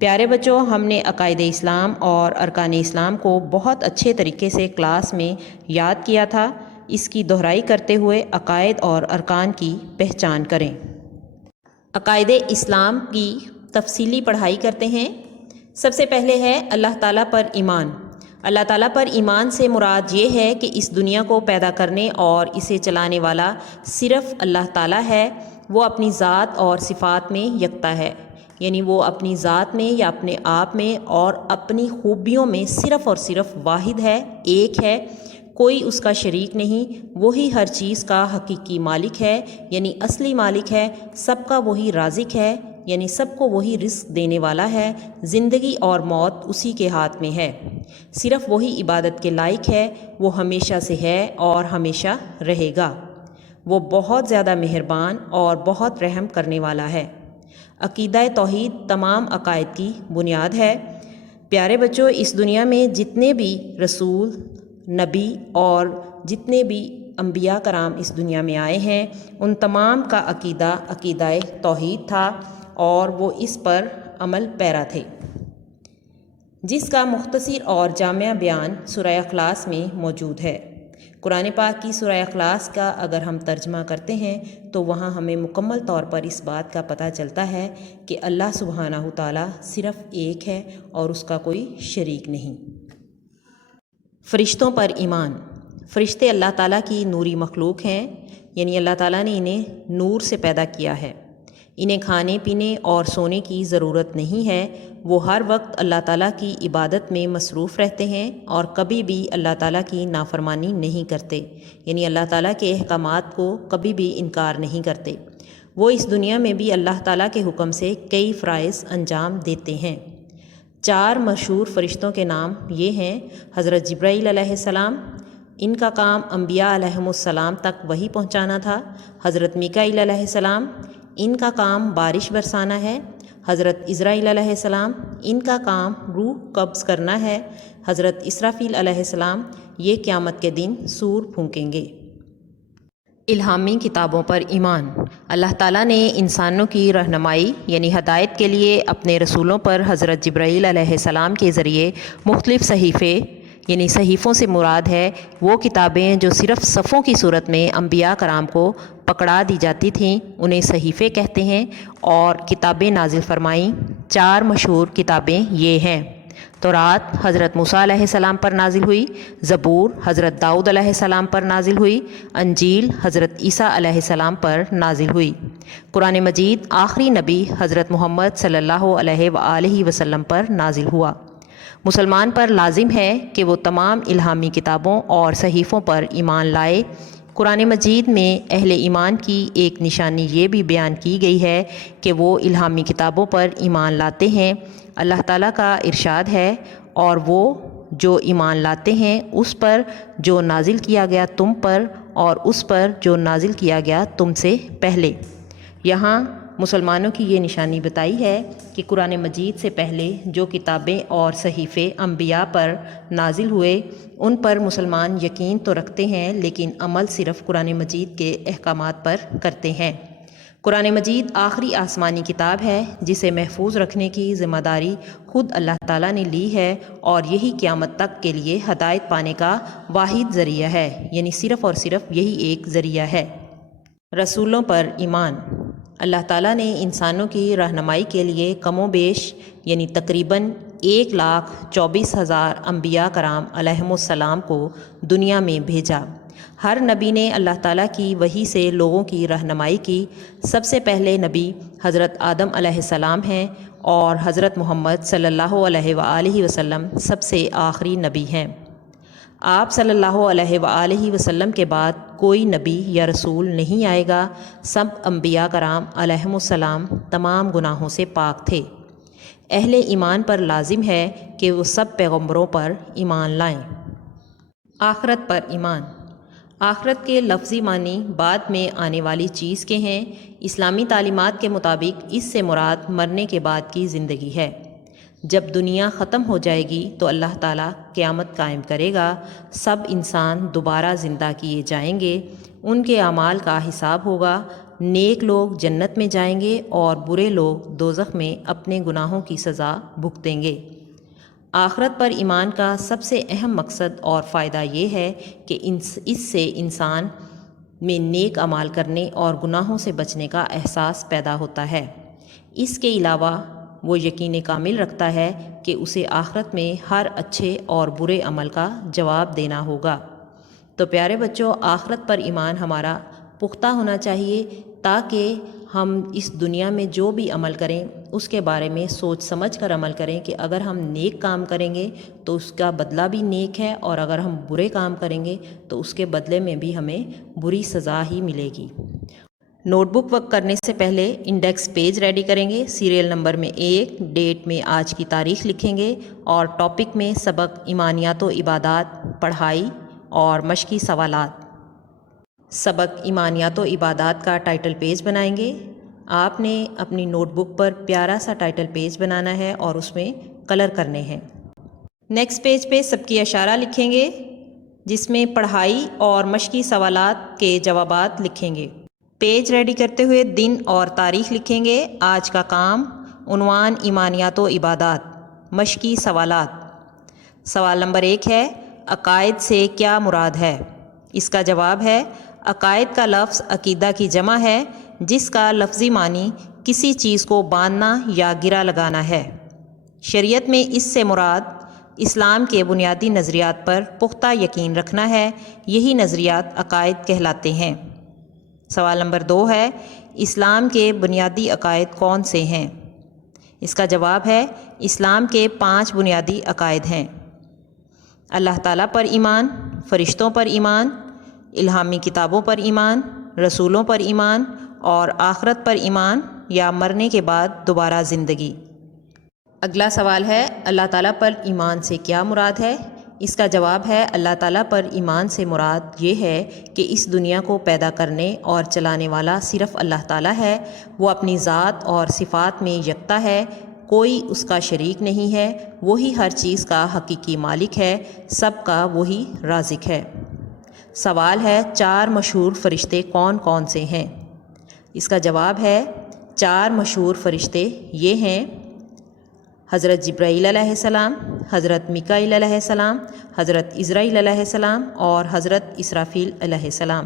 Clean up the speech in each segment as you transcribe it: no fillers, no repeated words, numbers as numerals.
پیارے بچوں، ہم نے عقائد اسلام اور ارکان اسلام کو بہت اچھے طریقے سے کلاس میں یاد کیا تھا۔ اس کی دہرائی کرتے ہوئے عقائد اور ارکان کی پہچان کریں۔ عقائد اسلام کی تفصیلی پڑھائی کرتے ہیں۔ سب سے پہلے ہے اللہ تعالیٰ پر ایمان۔ اللہ تعالیٰ پر ایمان سے مراد یہ ہے کہ اس دنیا کو پیدا کرنے اور اسے چلانے والا صرف اللہ تعالیٰ ہے۔ وہ اپنی ذات اور صفات میں یکتا ہے، یعنی وہ اپنی ذات میں یا اپنے آپ میں اور اپنی خوبیوں میں صرف اور صرف واحد ہے، ایک ہے، کوئی اس کا شریک نہیں۔ وہی ہر چیز کا حقیقی مالک ہے، یعنی اصلی مالک ہے۔ سب کا وہی رازق ہے، یعنی سب کو وہی رزق دینے والا ہے۔ زندگی اور موت اسی کے ہاتھ میں ہے۔ صرف وہی عبادت کے لائق ہے۔ وہ ہمیشہ سے ہے اور ہمیشہ رہے گا۔ وہ بہت زیادہ مہربان اور بہت رحم کرنے والا ہے۔ عقیدہ توحید تمام عقائد کی بنیاد ہے۔ پیارے بچوں، اس دنیا میں جتنے بھی رسول، نبی اور جتنے بھی انبیاء کرام اس دنیا میں آئے ہیں، ان تمام کا عقیدہ توحید تھا اور وہ اس پر عمل پیرا تھے، جس کا مختصر اور جامع بیان سورہ اخلاص میں موجود ہے۔ قرآن پاک کی سورہ اخلاص کا اگر ہم ترجمہ کرتے ہیں تو وہاں ہمیں مکمل طور پر اس بات کا پتہ چلتا ہے کہ اللہ سبحانہ تعالیٰ صرف ایک ہے اور اس کا کوئی شریک نہیں۔ فرشتوں پر ایمان۔ فرشتے اللہ تعالیٰ کی نوری مخلوق ہیں، یعنی اللہ تعالیٰ نے انہیں نور سے پیدا کیا ہے۔ انہیں کھانے پینے اور سونے کی ضرورت نہیں ہے۔ وہ ہر وقت اللہ تعالیٰ کی عبادت میں مصروف رہتے ہیں اور کبھی بھی اللہ تعالیٰ کی نافرمانی نہیں کرتے، یعنی اللہ تعالیٰ کے احکامات کو کبھی بھی انکار نہیں کرتے۔ وہ اس دنیا میں بھی اللہ تعالیٰ کے حکم سے کئی فرائض انجام دیتے ہیں۔ 4 مشہور فرشتوں کے نام یہ ہیں: حضرت جبرائیل علیہ السلام، ان کا کام انبیاء علیہم السلام تک وحی پہنچانا تھا۔ حضرت میکائیل علیہ السلام، ان کا کام بارش برسانا ہے۔ حضرت اسرافیل علیہ السلام، ان کا کام روح قبض کرنا ہے۔ حضرت اسرافیل علیہ السلام، یہ قیامت کے دن سور پھونکیں گے۔ الہامی کتابوں پر ایمان۔ اللہ تعالیٰ نے انسانوں کی رہنمائی یعنی ہدایت کے لیے اپنے رسولوں پر حضرت جبرائیل علیہ السلام کے ذریعے مختلف صحیفے، یعنی صحیفوں سے مراد ہے وہ کتابیں جو صرف صفوں کی صورت میں انبیاء کرام کو پکڑا دی جاتی تھیں، انہیں صحیفے کہتے ہیں، اور کتابیں نازل فرمائیں۔ 4 مشہور کتابیں یہ ہیں: تورات حضرت موسیٰ علیہ السلام پر نازل ہوئی، زبور حضرت داؤد علیہ السلام پر نازل ہوئی، انجیل حضرت عیسیٰ علیہ السلام پر نازل ہوئی۔ قرآن مجید آخری نبی حضرت محمد صلی اللہ علیہ وآلہ وسلم پر نازل ہوا۔ مسلمان پر لازم ہے کہ وہ تمام الہامی کتابوں اور صحیفوں پر ایمان لائے۔ قرآن مجید میں اہل ایمان کی ایک نشانی یہ بھی بیان کی گئی ہے کہ وہ الہامی کتابوں پر ایمان لاتے ہیں۔ اللہ تعالیٰ کا ارشاد ہے: اور وہ جو ایمان لاتے ہیں اس پر جو نازل کیا گیا تم پر اور اس پر جو نازل کیا گیا تم سے پہلے۔ یہاں مسلمانوں کی یہ نشانی بتائی ہے کہ قرآن مجید سے پہلے جو کتابیں اور صحیفے انبیاء پر نازل ہوئے ان پر مسلمان یقین تو رکھتے ہیں، لیکن عمل صرف قرآن مجید کے احکامات پر کرتے ہیں۔ قرآن مجید آخری آسمانی کتاب ہے جسے محفوظ رکھنے کی ذمہ داری خود اللہ تعالیٰ نے لی ہے، اور یہی قیامت تک کے لیے ہدایت پانے کا واحد ذریعہ ہے، یعنی صرف اور صرف یہی ایک ذریعہ ہے۔ رسولوں پر ایمان۔ اللہ تعالیٰ نے انسانوں کی رہنمائی کے لیے کم و بیش یعنی تقریباً 1,24,000 انبیاء کرام علیہم السلام کو دنیا میں بھیجا۔ ہر نبی نے اللہ تعالیٰ کی وحی سے لوگوں کی رہنمائی کی۔ سب سے پہلے نبی حضرت آدم علیہ السلام ہیں اور حضرت محمد صلی اللہ علیہ وآلہ وسلم سب سے آخری نبی ہیں۔ آپ صلی اللہ علیہ وآلہ وسلم کے بعد کوئی نبی یا رسول نہیں آئے گا۔ سب انبیاء کرام علیہم السلام تمام گناہوں سے پاک تھے۔ اہل ایمان پر لازم ہے کہ وہ سب پیغمبروں پر ایمان لائیں۔ آخرت پر ایمان۔ آخرت کے لفظی معنی بعد میں آنے والی چیز کے ہیں۔ اسلامی تعلیمات کے مطابق اس سے مراد مرنے کے بعد کی زندگی ہے۔ جب دنیا ختم ہو جائے گی تو اللہ تعالیٰ قیامت قائم کرے گا۔ سب انسان دوبارہ زندہ کیے جائیں گے، ان کے اعمال کا حساب ہوگا۔ نیک لوگ جنت میں جائیں گے اور برے لوگ دوزخ میں اپنے گناہوں کی سزا بھگتیں گے۔ آخرت پر ایمان کا سب سے اہم مقصد اور فائدہ یہ ہے کہ اس سے انسان میں نیک اعمال کرنے اور گناہوں سے بچنے کا احساس پیدا ہوتا ہے۔ اس کے علاوہ وہ یقین کامل رکھتا ہے کہ اسے آخرت میں ہر اچھے اور برے عمل کا جواب دینا ہوگا۔ تو پیارے بچوں، آخرت پر ایمان ہمارا پختہ ہونا چاہیے تاکہ ہم اس دنیا میں جو بھی عمل کریں اس کے بارے میں سوچ سمجھ کر عمل کریں کہ اگر ہم نیک کام کریں گے تو اس کا بدلہ بھی نیک ہے، اور اگر ہم برے کام کریں گے تو اس کے بدلے میں بھی ہمیں بری سزا ہی ملے گی۔ نوٹ بک ورک کرنے سے پہلے انڈیکس پیج ریڈی کریں گے۔ سیریل نمبر میں 1، ڈیٹ میں آج کی تاریخ لکھیں گے، اور ٹاپک میں سبق ایمانیات و عبادات، پڑھائی اور مشقی سوالات۔ سبق ایمانیات و عبادات کا ٹائٹل پیج بنائیں گے۔ آپ نے اپنی نوٹ بک پر پیارا سا ٹائٹل پیج بنانا ہے اور اس میں کلر کرنے ہیں۔ نیکسٹ پیج پہ سب کی اشارہ لکھیں گے، جس میں پڑھائی اور مشقی سوالات کے جوابات لکھیں گے۔ پیج ریڈی کرتے ہوئے دن اور تاریخ لکھیں گے۔ آج کا کام، عنوان ایمانیات و عبادات، مشقی سوالات۔ سوال نمبر 1 ہے، عقائد سے کیا مراد ہے؟ اس کا جواب ہے، عقائد کا لفظ عقیدہ کی جمع ہے، جس کا لفظی معنی کسی چیز کو باندھنا یا گرا لگانا ہے۔ شریعت میں اس سے مراد اسلام کے بنیادی نظریات پر پختہ یقین رکھنا ہے۔ یہی نظریات عقائد کہلاتے ہیں۔ سوال نمبر 2 ہے، اسلام کے بنیادی عقائد کون سے ہیں؟ اس کا جواب ہے، اسلام کے 5 بنیادی عقائد ہیں۔ اللہ تعالیٰ پر ایمان، فرشتوں پر ایمان، الہامی کتابوں پر ایمان، رسولوں پر ایمان، اور آخرت پر ایمان یا مرنے کے بعد دوبارہ زندگی۔ اگلا سوال ہے، اللہ تعالیٰ پر ایمان سے کیا مراد ہے؟ اس کا جواب ہے، اللہ تعالیٰ پر ایمان سے مراد یہ ہے کہ اس دنیا کو پیدا کرنے اور چلانے والا صرف اللہ تعالیٰ ہے۔ وہ اپنی ذات اور صفات میں یکتا ہے، کوئی اس کا شریک نہیں ہے۔ وہی ہر چیز کا حقیقی مالک ہے، سب کا وہی رازق ہے۔ سوال ہے، 4 مشہور فرشتے کون کون سے ہیں؟ اس کا جواب ہے، 4 مشہور فرشتے یہ ہیں: حضرت جبرائیل علیہ السلام، حضرت میکائیل علیہ السلام، حضرت عزرائیل علیہ السلام اور حضرت اسرافیل علیہ السلام۔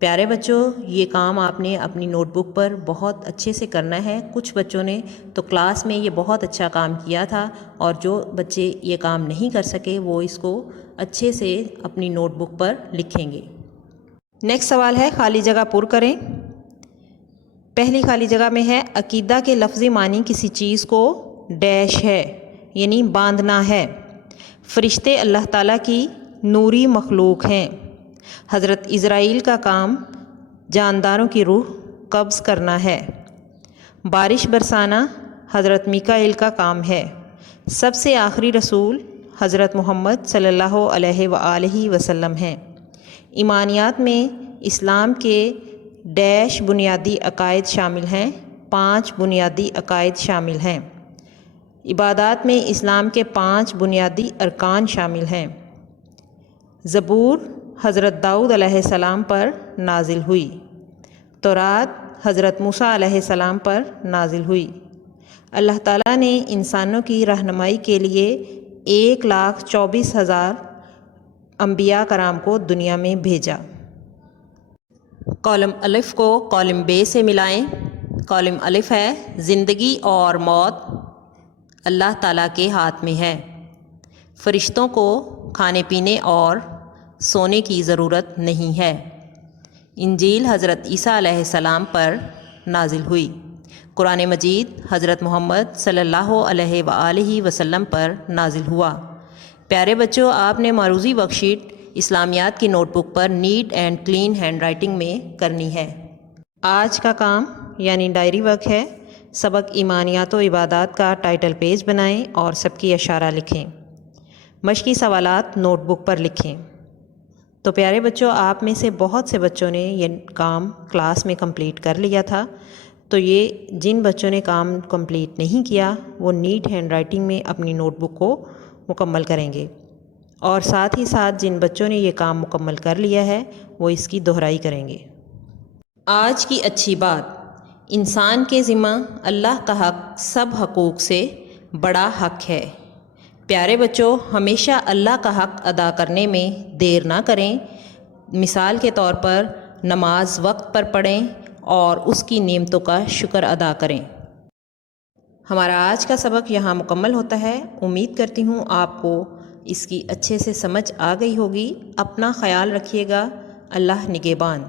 پیارے بچوں، یہ کام آپ نے اپنی نوٹ بک پر بہت اچھے سے کرنا ہے۔ کچھ بچوں نے تو کلاس میں یہ بہت اچھا کام کیا تھا، اور جو بچے یہ کام نہیں کر سکے وہ اس کو اچھے سے اپنی نوٹ بک پر لکھیں گے۔ نیکسٹ سوال ہے، خالی جگہ پر کریں۔ پہلی خالی جگہ میں ہے، عقیدہ کے لفظی معنی کسی چیز کو ڈیش ہے، یعنی باندھنا ہے۔ فرشتے اللہ تعالیٰ کی نوری مخلوق ہیں۔ حضرت عزرائیل کا کام جانداروں کی روح قبض کرنا ہے۔ بارش برسانا حضرت میکائیل کا کام ہے۔ سب سے آخری رسول حضرت محمد صلی اللہ علیہ وآلہ وسلم ہیں۔ ایمانیات میں اسلام کے ڈیش بنیادی عقائد شامل ہیں۔ 5 بنیادی عقائد شامل ہیں۔ عبادات میں اسلام کے 5 بنیادی ارکان شامل ہیں۔ زبور حضرت داؤد علیہ السلام پر نازل ہوئی۔ تورات حضرت موسیٰ علیہ السلام پر نازل ہوئی۔ اللہ تعالیٰ نے انسانوں کی رہنمائی کے لیے 1,24,000 انبیاء کرام کو دنیا میں بھیجا۔ کالم الف کو کالم بے سے ملائیں۔ کالم الف ہے، زندگی اور موت اللہ تعالیٰ کے ہاتھ میں ہے۔ فرشتوں کو کھانے پینے اور سونے کی ضرورت نہیں ہے۔ انجیل حضرت عیسیٰ علیہ السلام پر نازل ہوئی۔ قرآن مجید حضرت محمد صلی اللہ علیہ وآلہ وسلم پر نازل ہوا۔ پیارے بچوں، آپ نے معروضی ورک شیٹ اسلامیات کی نوٹ بک پر neat and clean handwriting میں کرنی ہے۔ آج کا کام یعنی ڈائری ورک ہے، سبق ایمانیات و عبادات کا ٹائٹل پیج بنائیں اور سب کی اشارہ لکھیں۔ مشقی سوالات نوٹ بک پر لکھیں۔ تو پیارے بچوں، آپ میں سے بہت سے بچوں نے یہ کام کلاس میں کمپلیٹ کر لیا تھا۔ تو یہ جن بچوں نے کام کمپلیٹ نہیں کیا وہ نیٹ ہینڈ رائٹنگ میں اپنی نوٹ بک کو مکمل کریں گے، اور ساتھ ہی ساتھ جن بچوں نے یہ کام مکمل کر لیا ہے وہ اس کی دہرائی کریں گے۔ آج کی اچھی بات، انسان کے ذمہ اللہ کا حق سب حقوق سے بڑا حق ہے۔ پیارے بچوں، ہمیشہ اللہ کا حق ادا کرنے میں دیر نہ کریں۔ مثال کے طور پر نماز وقت پر پڑھیں اور اس کی نعمتوں کا شکر ادا کریں۔ ہمارا آج کا سبق یہاں مکمل ہوتا ہے۔ امید کرتی ہوں آپ کو اس کی اچھے سے سمجھ آ گئی ہوگی۔ اپنا خیال رکھیے گا۔ اللہ نگہبان۔